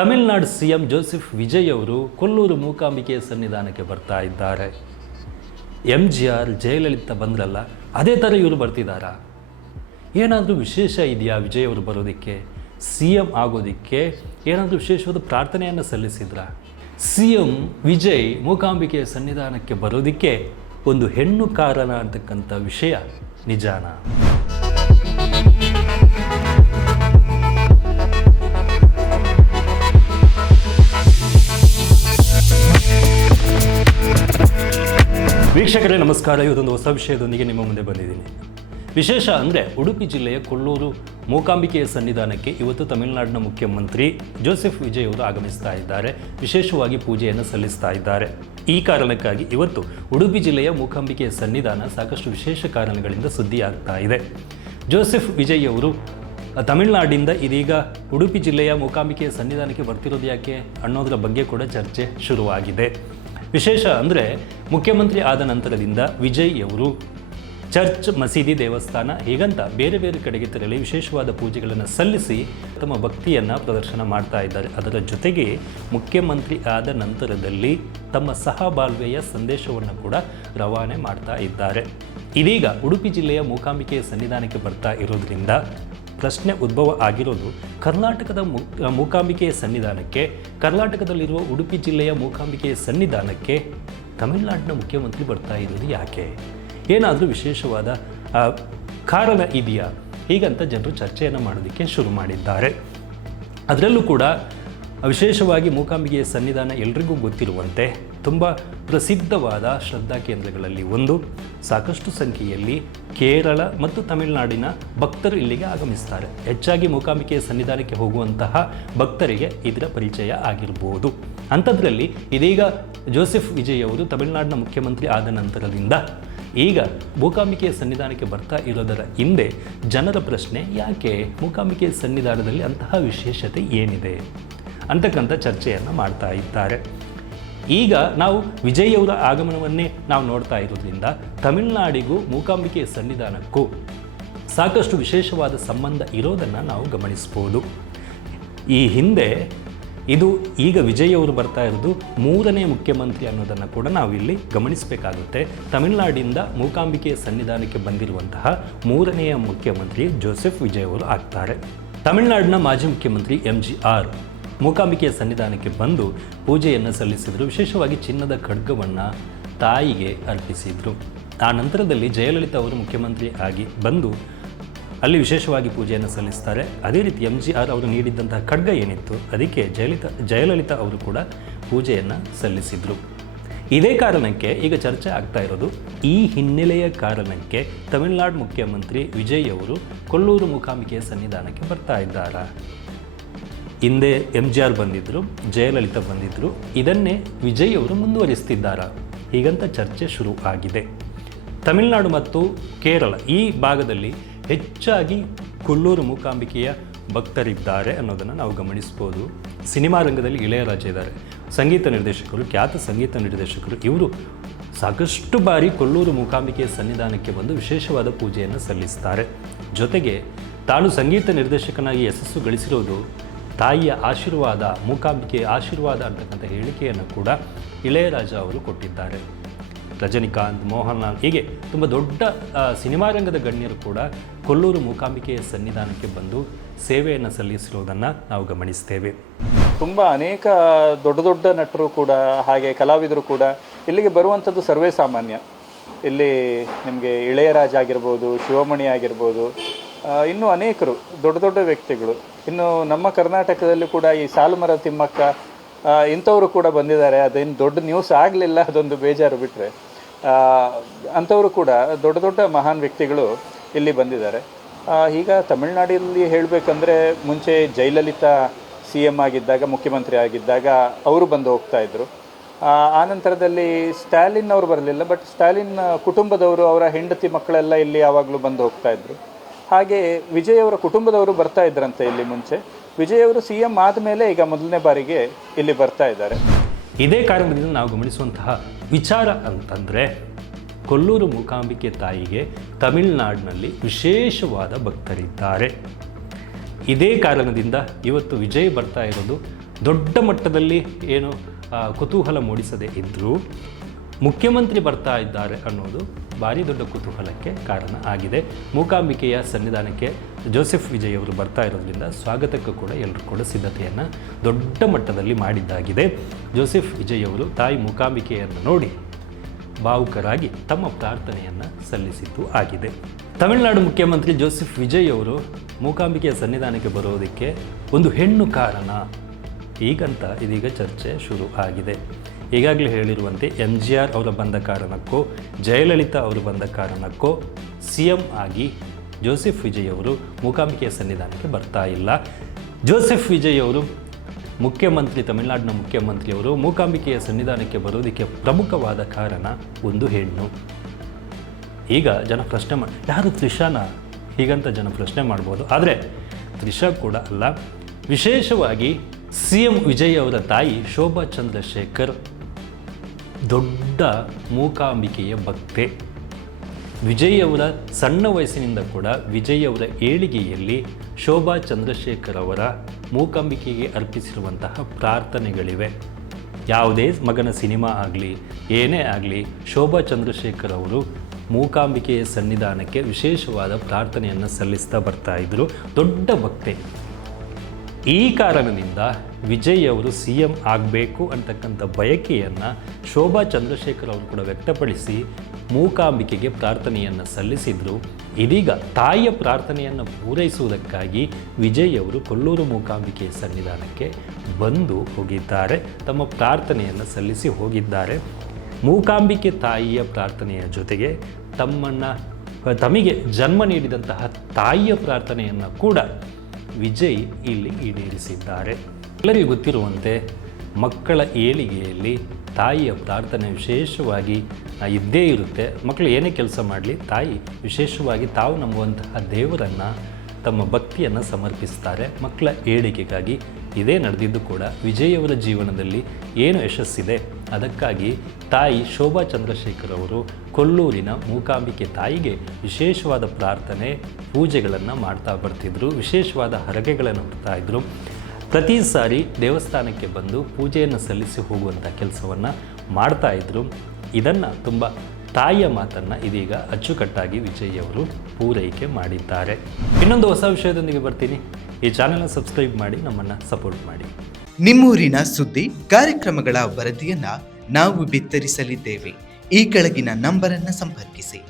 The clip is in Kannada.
ತಮಿಳುನಾಡು ಸಿಎಂ ಜೋಸೆಫ್ ವಿಜಯ್ ಅವರು ಕೊಲ್ಲೂರು ಮೂಕಾಂಬಿಕೆಯ ಸನ್ನಿಧಾನಕ್ಕೆ ಬರ್ತಾ ಇದ್ದಾರೆ. MGR ಜಯಲಲಿತಾ ಬಂದ್ರಲ್ಲ, ಅದೇ ಥರ ಇವರು ಬರ್ತಿದ್ದಾರಾ? ಏನಾದರೂ ವಿಶೇಷ ಇದೆಯಾ ವಿಜಯ್ ಅವರು ಬರೋದಕ್ಕೆ? CM ಆಗೋದಕ್ಕೆ ಏನಾದರೂ ವಿಶೇಷವಾದ ಪ್ರಾರ್ಥನೆಯನ್ನು ಸಲ್ಲಿಸಿದ್ರಾ? CM ವಿಜಯ್ ಮೂಕಾಂಬಿಕೆಯ ಸನ್ನಿಧಾನಕ್ಕೆ ಬರೋದಕ್ಕೆ ಒಂದು ಹೆಣ್ಣು ಕಾರಣ ಅಂತಕ್ಕಂಥ ವಿಷಯ ನಿಜಾನ? ವೀಕ್ಷಕರೇ ನಮಸ್ಕಾರ. ಇವತ್ತೊಂದು ಹೊಸ ವಿಷಯದೊಂದಿಗೆ ನಿಮ್ಮ ಮುಂದೆ ಬಂದಿದ್ದೀನಿ. ವಿಶೇಷ ಅಂದರೆ ಉಡುಪಿ ಜಿಲ್ಲೆಯ ಕೊಲ್ಲೂರು ಮೂಕಾಂಬಿಕೆಯ ಸನ್ನಿಧಾನಕ್ಕೆ ಇವತ್ತು ತಮಿಳುನಾಡಿನ ಮುಖ್ಯಮಂತ್ರಿ ಜೋಸೆಫ್ ವಿಜಯ್ ಅವರು ಆಗಮಿಸ್ತಾ ಇದ್ದಾರೆ. ವಿಶೇಷವಾಗಿ ಪೂಜೆಯನ್ನು ಸಲ್ಲಿಸ್ತಾ ಇದ್ದಾರೆ. ಈ ಕಾರಣಕ್ಕಾಗಿ ಇವತ್ತು ಉಡುಪಿ ಜಿಲ್ಲೆಯ ಮೂಕಾಂಬಿಕೆಯ ಸನ್ನಿಧಾನ ಸಾಕಷ್ಟು ವಿಶೇಷ ಕಾರಣಗಳಿಂದ ಸುದ್ದಿಯಾಗ್ತಾ ಇದೆ. ಜೋಸೆಫ್ ವಿಜಯ್ ಅವರು ತಮಿಳುನಾಡಿಂದ ಇದೀಗ ಉಡುಪಿ ಜಿಲ್ಲೆಯ ಮೂಕಾಂಬಿಕೆಯ ಸನ್ನಿಧಾನಕ್ಕೆ ಬರ್ತಿರೋದು ಯಾಕೆ ಅನ್ನೋದರ ಬಗ್ಗೆ ಕೂಡ ಚರ್ಚೆ ಶುರುವಾಗಿದೆ. ವಿಶೇಷ ಅಂದರೆ ಮುಖ್ಯಮಂತ್ರಿ ಆದ ನಂತರದಿಂದ ವಿಜಯ್ ಅವರು ಚರ್ಚ್, ಮಸೀದಿ, ದೇವಸ್ಥಾನ ಹೀಗಂತ ಬೇರೆ ಬೇರೆ ಕಡೆಗೆ ತೆರಳಿ ವಿಶೇಷವಾದ ಪೂಜೆಗಳನ್ನು ಸಲ್ಲಿಸಿ ತಮ್ಮ ಭಕ್ತಿಯನ್ನು ಪ್ರದರ್ಶನ ಮಾಡ್ತಾ ಇದ್ದಾರೆ. ಅದರ ಜೊತೆಗೆ ಮುಖ್ಯಮಂತ್ರಿ ಆದ ನಂತರದಲ್ಲಿ ತಮ್ಮ ಸಹಬಾಳ್ವೆಯ ಸಂದೇಶವನ್ನು ಕೂಡ ರವಾನೆ ಮಾಡ್ತಾ ಇದ್ದಾರೆ. ಇದೀಗ ಉಡುಪಿ ಜಿಲ್ಲೆಯ ಮೂಕಾಂಬಿಕೆಯ ಸನ್ನಿಧಾನಕ್ಕೆ ಬರ್ತಾ ಇರೋದ್ರಿಂದ ಪ್ರಶ್ನೆ ಉದ್ಭವ ಆಗಿರೋದು, ಕರ್ನಾಟಕದ ಮೂಕಾಂಬಿಕೆಯ ಸನ್ನಿಧಾನಕ್ಕೆ, ಕರ್ನಾಟಕದಲ್ಲಿರುವ ಉಡುಪಿ ಜಿಲ್ಲೆಯ ಮೂಕಾಂಬಿಕೆಯ ಸನ್ನಿಧಾನಕ್ಕೆ ತಮಿಳುನಾಡಿನ ಮುಖ್ಯಮಂತ್ರಿ ಬರ್ತಾ ಇರೋದು ಯಾಕೆ? ಏನಾದರೂ ವಿಶೇಷವಾದ ಕಾರಣ ಇದೆಯಾ? ಹೀಗಂತ ಜನರು ಚರ್ಚೆಯನ್ನು ಮಾಡೋದಕ್ಕೆ ಶುರು ಮಾಡಿದ್ದಾರೆ. ಅದರಲ್ಲೂ ಕೂಡ ವಿಶೇಷವಾಗಿ ಮೂಕಾಂಬಿಕೆಯ ಸನ್ನಿಧಾನ ಎಲ್ರಿಗೂ ಗೊತ್ತಿರುವಂತೆ ತುಂಬ ಪ್ರಸಿದ್ಧವಾದ ಶ್ರದ್ಧಾ ಕೇಂದ್ರಗಳಲ್ಲಿ ಒಂದು. ಸಾಕಷ್ಟು ಸಂಖ್ಯೆಯಲ್ಲಿ ಕೇರಳ ಮತ್ತು ತಮಿಳುನಾಡಿನ ಭಕ್ತರು ಇಲ್ಲಿಗೆ ಆಗಮಿಸ್ತಾರೆ. ಹೆಚ್ಚಾಗಿ ಮೂಕಾಂಬಿಕೆಯ ಸನ್ನಿಧಾನಕ್ಕೆ ಹೋಗುವಂತಹ ಭಕ್ತರಿಗೆ ಇದರ ಪರಿಚಯ ಆಗಿರ್ಬೋದು. ಅಂಥದ್ರಲ್ಲಿ ಇದೀಗ ಜೋಸೆಫ್ ವಿಜಯ್ ಅವರು ತಮಿಳುನಾಡಿನ ಮುಖ್ಯಮಂತ್ರಿ ಆದ ನಂತರದಿಂದ ಈಗ ಮೂಕಾಂಬಿಕೆಯ ಸನ್ನಿಧಾನಕ್ಕೆ ಬರ್ತಾ ಇರೋದರ ಹಿಂದೆ ಜನರ ಪ್ರಶ್ನೆ, ಯಾಕೆ ಮೂಕಾಂಬಿಕೆಯ ಸನ್ನಿಧಾನದಲ್ಲಿ ಅಂತಹ ವಿಶೇಷತೆ ಏನಿದೆ ಅಂತಕ್ಕಂಥ ಚರ್ಚೆಯನ್ನು ಮಾಡ್ತಾ ಇದ್ದಾರೆ. ಈಗ ನಾವು ವಿಜಯ್ ಅವರ ಆಗಮನವನ್ನೇ ನಾವು ನೋಡ್ತಾ ಇರೋದ್ರಿಂದ ತಮಿಳುನಾಡಿಗೂ ಮೂಕಾಂಬಿಕೆಯ ಸನ್ನಿಧಾನಕ್ಕೂ ಸಾಕಷ್ಟು ವಿಶೇಷವಾದ ಸಂಬಂಧ ಇರೋದನ್ನು ನಾವು ಗಮನಿಸ್ಬೋದು. ಈ ಹಿಂದೆ ಇದು ಈಗ ವಿಜಯ್ ಅವರು ಬರ್ತಾ ಇರೋದು ಮೂರನೇ ಮುಖ್ಯಮಂತ್ರಿ ಅನ್ನೋದನ್ನು ಕೂಡ ನಾವು ಇಲ್ಲಿ ಗಮನಿಸಬೇಕಾಗುತ್ತೆ. ತಮಿಳುನಾಡಿಂದ ಮೂಕಾಂಬಿಕೆಯ ಸನ್ನಿಧಾನಕ್ಕೆ ಬಂದಿರುವಂತಹ ಮೂರನೆಯ ಮುಖ್ಯಮಂತ್ರಿ ಜೋಸೆಫ್ ವಿಜಯ್ ಅವರು ಆಗ್ತಾರೆ. ತಮಿಳುನಾಡಿನ ಮಾಜಿ ಮುಖ್ಯಮಂತ್ರಿ MGR ಮೂಕಾಂಬಿಕೆಯ ಸನ್ನಿಧಾನಕ್ಕೆ ಬಂದು ಪೂಜೆಯನ್ನು ಸಲ್ಲಿಸಿದರು. ವಿಶೇಷವಾಗಿ ಚಿನ್ನದ ಖಡ್ಗವನ್ನು ತಾಯಿಗೆ ಅರ್ಪಿಸಿದರು. ಆ ನಂತರದಲ್ಲಿ ಜಯಲಲಿತಾ ಅವರು ಮುಖ್ಯಮಂತ್ರಿ ಆಗಿ ಬಂದು ಅಲ್ಲಿ ವಿಶೇಷವಾಗಿ ಪೂಜೆಯನ್ನು ಸಲ್ಲಿಸ್ತಾರೆ. ಅದೇ ರೀತಿ MGR ಅವರು ನೀಡಿದ್ದಂತಹ ಖಡ್ಗ ಏನಿತ್ತು ಅದಕ್ಕೆ ಜಯಲಲಿತಾ ಅವರು ಕೂಡ ಪೂಜೆಯನ್ನು ಸಲ್ಲಿಸಿದರು. ಇದೇ ಕಾರಣಕ್ಕೆ ಈಗ ಚರ್ಚೆ ಆಗ್ತಾ ಇರೋದು, ಈ ಹಿನ್ನೆಲೆಯ ಕಾರಣಕ್ಕೆ ತಮಿಳುನಾಡು ಮುಖ್ಯಮಂತ್ರಿ ವಿಜಯ್ ಅವರು ಕೊಲ್ಲೂರು ಮೂಕಾಂಬಿಕೆಯ ಸನ್ನಿಧಾನಕ್ಕೆ ಬರ್ತಾ ಇದ್ದಾರಾ? ಹಿಂದೆ MGR ಬಂದಿದ್ದರು, ಜಯಲಲಿತಾ ಬಂದಿದ್ದರು, ಇದನ್ನೇ ವಿಜಯ್ ಅವರು ಮುಂದುವರಿಸ್ತಿದ್ದಾರಾ? ಹೀಗಂತ ಚರ್ಚೆ ಶುರು ಆಗಿದೆ. ತಮಿಳುನಾಡು ಮತ್ತು ಕೇರಳ ಈ ಭಾಗದಲ್ಲಿ ಹೆಚ್ಚಾಗಿ ಕೊಲ್ಲೂರು ಮೂಕಾಂಬಿಕೆಯ ಭಕ್ತರಿದ್ದಾರೆ ಅನ್ನೋದನ್ನು ನಾವು ಗಮನಿಸ್ಬೋದು. ಸಿನಿಮಾ ರಂಗದಲ್ಲಿ ಇಳೆಯರಾಜ ಇದ್ದಾರೆ, ಸಂಗೀತ ನಿರ್ದೇಶಕರು, ಖ್ಯಾತ ಸಂಗೀತ ನಿರ್ದೇಶಕರು. ಇವರು ಸಾಕಷ್ಟು ಬಾರಿ ಕೊಲ್ಲೂರು ಮೂಕಾಂಬಿಕೆಯ ಸನ್ನಿಧಾನಕ್ಕೆ ಬಂದು ವಿಶೇಷವಾದ ಪೂಜೆಯನ್ನು ಸಲ್ಲಿಸ್ತಾರೆ. ಜೊತೆಗೆ ತಾನು ಸಂಗೀತ ನಿರ್ದೇಶಕನಾಗಿ ಯಶಸ್ಸು ಗಳಿಸಿರೋದು ತಾಯಿಯ ಆಶೀರ್ವಾದ, ಮೂಕಾಂಬಿಕೆಯ ಆಶೀರ್ವಾದ ಅಂತಕ್ಕಂಥ ಹೇಳಿಕೆಯನ್ನು ಕೂಡ ಇಳೆಯರಾಜ ಅವರು ಕೊಟ್ಟಿದ್ದಾರೆ. ರಜನಿಕಾಂತ್, ಮೋಹನ್ಲಾಲ್ ಹೀಗೆ ತುಂಬ ದೊಡ್ಡ ಸಿನಿಮಾ ರಂಗದ ಗಣ್ಯರು ಕೂಡ ಕೊಲ್ಲೂರು ಮೂಕಾಂಬಿಕೆಯ ಸನ್ನಿಧಾನಕ್ಕೆ ಬಂದು ಸೇವೆಯನ್ನು ಸಲ್ಲಿಸಿರುವುದನ್ನು ನಾವು ಗಮನಿಸ್ತೇವೆ. ತುಂಬ ಅನೇಕ ದೊಡ್ಡ ದೊಡ್ಡ ನಟರು ಕೂಡ ಹಾಗೆ ಕಲಾವಿದರು ಕೂಡ ಇಲ್ಲಿಗೆ ಬರುವಂಥದ್ದು ಸರ್ವೇ ಸಾಮಾನ್ಯ. ಇಲ್ಲಿ ನಿಮಗೆ ಇಳೆಯರಾಜ ಆಗಿರ್ಬೋದು, ಶಿವಮಣಿ ಆಗಿರ್ಬೋದು, ಇನ್ನೂ ಅನೇಕರು ದೊಡ್ಡ ದೊಡ್ಡ ವ್ಯಕ್ತಿಗಳು. ಇನ್ನು ನಮ್ಮ ಕರ್ನಾಟಕದಲ್ಲಿ ಕೂಡ ಈ ಸಾಲುಮರ ತಿಮ್ಮಕ್ಕ ಇಂಥವರು ಕೂಡ ಬಂದಿದ್ದಾರೆ. ಅದೇನು ದೊಡ್ಡ ನ್ಯೂಸ್ ಆಗಲಿಲ್ಲ, ಅದೊಂದು ಬೇಜಾರು ಬಿಟ್ಟರೆ. ಅಂಥವರು ಕೂಡ ದೊಡ್ಡ ದೊಡ್ಡ ಮಹಾನ್ ವ್ಯಕ್ತಿಗಳು ಇಲ್ಲಿ ಬಂದಿದ್ದಾರೆ. ಈಗ ತಮಿಳುನಾಡಿನಲ್ಲಿ ಹೇಳಬೇಕಂದ್ರೆ ಮುಂಚೆ ಜಯಲಲಿತಾ CM ಆಗಿದ್ದಾಗ, ಮುಖ್ಯಮಂತ್ರಿ ಆಗಿದ್ದಾಗ ಅವರು ಬಂದು ಹೋಗ್ತಾಯಿದ್ರು. ಆನಂತರದಲ್ಲಿ ಸ್ಟಾಲಿನ್ ಅವರು ಬರಲಿಲ್ಲ, ಬಟ್ ಸ್ಟಾಲಿನ್ ಕುಟುಂಬದವರು, ಅವರ ಹೆಂಡತಿ ಮಕ್ಕಳೆಲ್ಲ ಇಲ್ಲಿ ಯಾವಾಗಲೂ ಬಂದು ಹೋಗ್ತಾಯಿದ್ರು. ಹಾಗೆ ವಿಜಯ್ ಅವರ ಕುಟುಂಬದವರು ಬರ್ತಾ ಇದ್ರಂತೆ ಇಲ್ಲಿ ಮುಂಚೆ. ವಿಜಯ್ ಅವರು CM ಆದಮೇಲೆ ಈಗ ಮೊದಲನೇ ಬಾರಿಗೆ ಇಲ್ಲಿ ಬರ್ತಾ ಇದ್ದಾರೆ. ಇದೇ ಕಾರಣದಿಂದ ನಾವು ಗಮನಿಸುವಂತಹ ವಿಚಾರ ಅಂತಂದರೆ, ಕೊಲ್ಲೂರು ಮೂಕಾಂಬಿಕೆ ತಾಯಿಗೆ ತಮಿಳುನಾಡಿನಲ್ಲಿ ವಿಶೇಷವಾದ ಭಕ್ತರಿದ್ದಾರೆ. ಇದೇ ಕಾರಣದಿಂದ ಇವತ್ತು ವಿಜಯ್ ಬರ್ತಾ ಇರೋದು ದೊಡ್ಡ ಮಟ್ಟದಲ್ಲಿ ಏನು ಕುತೂಹಲ ಮೂಡಿಸದೇ ಇದ್ದರೂ ಮುಖ್ಯಮಂತ್ರಿ ಬರ್ತಾ ಇದ್ದಾರೆ ಅನ್ನೋದು ಭಾರಿ ದೊಡ್ಡ ಕುತೂಹಲಕ್ಕೆ ಕಾರಣ ಆಗಿದೆ. ಮೂಕಾಂಬಿಕೆಯ ಸನ್ನಿಧಾನಕ್ಕೆ ಜೋಸೆಫ್ ವಿಜಯ್ ಅವರು ಬರ್ತಾ ಇರೋದ್ರಿಂದ ಸ್ವಾಗತಕ್ಕೂ ಕೂಡ ಎಲ್ಲರೂ ಕೂಡ ಸಿದ್ಧತೆಯನ್ನು ದೊಡ್ಡ ಮಟ್ಟದಲ್ಲಿ ಮಾಡಿದ್ದಾಗಿದೆ. ಜೋಸೆಫ್ ವಿಜಯ್ ಅವರು ತಾಯಿ ಮೂಕಾಂಬಿಕೆಯನ್ನು ನೋಡಿ ಭಾವುಕರಾಗಿ ತಮ್ಮ ಪ್ರಾರ್ಥನೆಯನ್ನು ಸಲ್ಲಿಸಿದ್ದು ಆಗಿದೆ. ತಮಿಳುನಾಡು ಮುಖ್ಯಮಂತ್ರಿ ಜೋಸೆಫ್ ವಿಜಯ್ ಅವರು ಮೂಕಾಂಬಿಕೆಯ ಸನ್ನಿಧಾನಕ್ಕೆ ಬರೋದಕ್ಕೆ ಒಂದು ಹೆಣ್ಣು ಕಾರಣ ಈಗಂತ ಇದೀಗ ಚರ್ಚೆ ಶುರು ಆಗಿದೆ. ಈಗಾಗಲೇ ಹೇಳಿರುವಂತೆ MGR ಅವರು ಬಂದ ಕಾರಣಕ್ಕೋ ಜಯಲಲಿತಾ ಅವರು ಬಂದ ಕಾರಣಕ್ಕೋ CM ಆಗಿ ಜೋಸೆಫ್ ವಿಜಯ್ ಅವರು ಮೂಕಾಂಬಿಕೆಯ ಸನ್ನಿಧಾನಕ್ಕೆ ಬರ್ತಾ ಇಲ್ಲ. ಜೋಸೆಫ್ ವಿಜಯ್ ಅವರು ಮುಖ್ಯಮಂತ್ರಿ, ತಮಿಳುನಾಡಿನ ಮುಖ್ಯಮಂತ್ರಿಯವರು ಮೂಕಾಂಬಿಕೆಯ ಸನ್ನಿಧಾನಕ್ಕೆ ಬರೋದಕ್ಕೆ ಪ್ರಮುಖವಾದ ಕಾರಣ ಒಂದು ಹೆಣ್ಣು. ಈಗ ಜನ ಪ್ರಶ್ನೆ ಯಾರು ತ್ರಿಷಾನ ಹೀಗಂತ ಜನ ಪ್ರಶ್ನೆ ಮಾಡ್ಬೋದು. ಆದರೆ ತ್ರಿಷಾ ಕೂಡ ಅಲ್ಲ. ವಿಶೇಷವಾಗಿ CM ವಿಜಯ್ ಅವರ ತಾಯಿ ಶೋಭಾ ಚಂದ್ರಶೇಖರ್ ದೊಡ್ಡ ಮೂಕಾಂಬಿಕೆಯ ಭಕ್ತೆ. ವಿಜಯ್ ಅವರ ಸಣ್ಣ ವಯಸ್ಸಿನಿಂದ ಕೂಡ ವಿಜಯ್ ಅವರ ಏಳಿಗೆಯಲ್ಲಿ ಶೋಭಾ ಚಂದ್ರಶೇಖರ್ ಅವರ ಮೂಕಾಂಬಿಕೆಗೆ ಅರ್ಪಿಸಿರುವಂತಹ ಪ್ರಾರ್ಥನೆಗಳಿವೆ. ಯಾವುದೇ ಮಗನ ಸಿನಿಮಾ ಆಗಲಿ ಏನೇ ಆಗಲಿ ಶೋಭಾ ಚಂದ್ರಶೇಖರ್ ಅವರು ಮೂಕಾಂಬಿಕೆಯ ಸನ್ನಿಧಾನಕ್ಕೆ ವಿಶೇಷವಾದ ಪ್ರಾರ್ಥನೆಯನ್ನು ಸಲ್ಲಿಸ್ತಾ ಬರ್ತಾ ಇದ್ದರು. ದೊಡ್ಡ ಭಕ್ತೆ. ಈ ಕಾರಣದಿಂದ ವಿಜಯ್ ಅವರು CM ಆಗಬೇಕು ಅಂತಕ್ಕಂಥ ಬಯಕೆಯನ್ನು ಶೋಭಾ ಚಂದ್ರಶೇಖರ್ ಅವರು ಕೂಡ ವ್ಯಕ್ತಪಡಿಸಿ ಮೂಕಾಂಬಿಕೆಗೆ ಪ್ರಾರ್ಥನೆಯನ್ನು ಸಲ್ಲಿಸಿದರು. ಇದೀಗ ತಾಯಿಯ ಪ್ರಾರ್ಥನೆಯನ್ನು ಪೂರೈಸುವುದಕ್ಕಾಗಿ ವಿಜಯ್ ಅವರು ಕೊಲ್ಲೂರು ಮೂಕಾಂಬಿಕೆಯ ಸನ್ನಿಧಾನಕ್ಕೆ ಬಂದು ಹೋಗಿದ್ದಾರೆ. ತಮ್ಮ ಪ್ರಾರ್ಥನೆಯನ್ನು ಸಲ್ಲಿಸಿ ಹೋಗಿದ್ದಾರೆ. ಮೂಕಾಂಬಿಕೆ ತಾಯಿಯ ಪ್ರಾರ್ಥನೆಯ ಜೊತೆಗೆ ತಮಗೆ ಜನ್ಮ ನೀಡಿದಂತಹ ತಾಯಿಯ ಪ್ರಾರ್ಥನೆಯನ್ನು ಕೂಡ ವಿಜಯ್ ಇಲ್ಲಿ ಈಡೇರಿಸಿದ್ದಾರೆ. ಎಲ್ಲರಿಗೂ ಗೊತ್ತಿರುವಂತೆ ಮಕ್ಕಳ ಏಳಿಗೆಯಲ್ಲಿ ತಾಯಿಯ ಪ್ರಾರ್ಥನೆ ವಿಶೇಷವಾಗಿ ಇದ್ದೇ ಇರುತ್ತೆ. ಮಕ್ಕಳು ಏನೇ ಕೆಲಸ ಮಾಡಲಿ ತಾಯಿ ವಿಶೇಷವಾಗಿ ತಾವು ನಂಬುವಂತಹ ದೇವರನ್ನು ತಮ್ಮ ಭಕ್ತಿಯನ್ನು ಸಮರ್ಪಿಸ್ತಾರೆ ಮಕ್ಕಳ ಏಳಿಗೆಗಾಗಿ. ಇದೇ ನಡೆದಿದ್ದು ಕೂಡ ವಿಜಯ್ ಅವರ ಜೀವನದಲ್ಲಿ ಏನು ಯಶಸ್ಸಿದೆ ಅದಕ್ಕಾಗಿ ತಾಯಿ ಶೋಭಾ ಚಂದ್ರಶೇಖರ್ ಅವರು ಕೊಲ್ಲೂರಿನ ಮೂಕಾಂಬಿಕೆ ತಾಯಿಗೆ ವಿಶೇಷವಾದ ಪ್ರಾರ್ಥನೆ ಪೂಜೆಗಳನ್ನು ಮಾಡ್ತಾ ಬರ್ತಿದ್ರು. ವಿಶೇಷವಾದ ಹರಕೆಗಳನ್ನು ಹೊಡ್ತಾ ಇದ್ದರು. ಪ್ರತಿ ಸಾರಿ ದೇವಸ್ಥಾನಕ್ಕೆ ಬಂದು ಪೂಜೆಯನ್ನು ಸಲ್ಲಿಸಿ ಹೋಗುವಂಥ ಕೆಲಸವನ್ನು ಮಾಡ್ತಾಯಿದ್ರು. ಇದನ್ನು ತುಂಬ ತಾಯಿಯ ಮಾತನ್ನು ಇದೀಗ ಅಚ್ಚುಕಟ್ಟಾಗಿ ವಿಜಯ್ ಅವರು ಪೂರೈಕೆ ಮಾಡಿದ್ದಾರೆ. ಇನ್ನೊಂದು ಹೊಸ ವಿಷಯದೊಂದಿಗೆ ಬರ್ತೀನಿ. ಈ ಚಾನೆಲ್ನ ಸಬ್ಸ್ಕ್ರೈಬ್ ಮಾಡಿ ನಮ್ಮನ್ನು ಸಪೋರ್ಟ್ ಮಾಡಿ. ನಿಮ್ಮೂರಿನ ಸುದ್ದಿ ಕಾರ್ಯಕ್ರಮಗಳ ವರದಿಯನ್ನು ನಾವು ಬಿತ್ತರಿಸಲಿದ್ದೇವೆ. ಈ ಕೆಳಗಿನ ನಂಬರನ್ನು ಸಂಪರ್ಕಿಸಿ.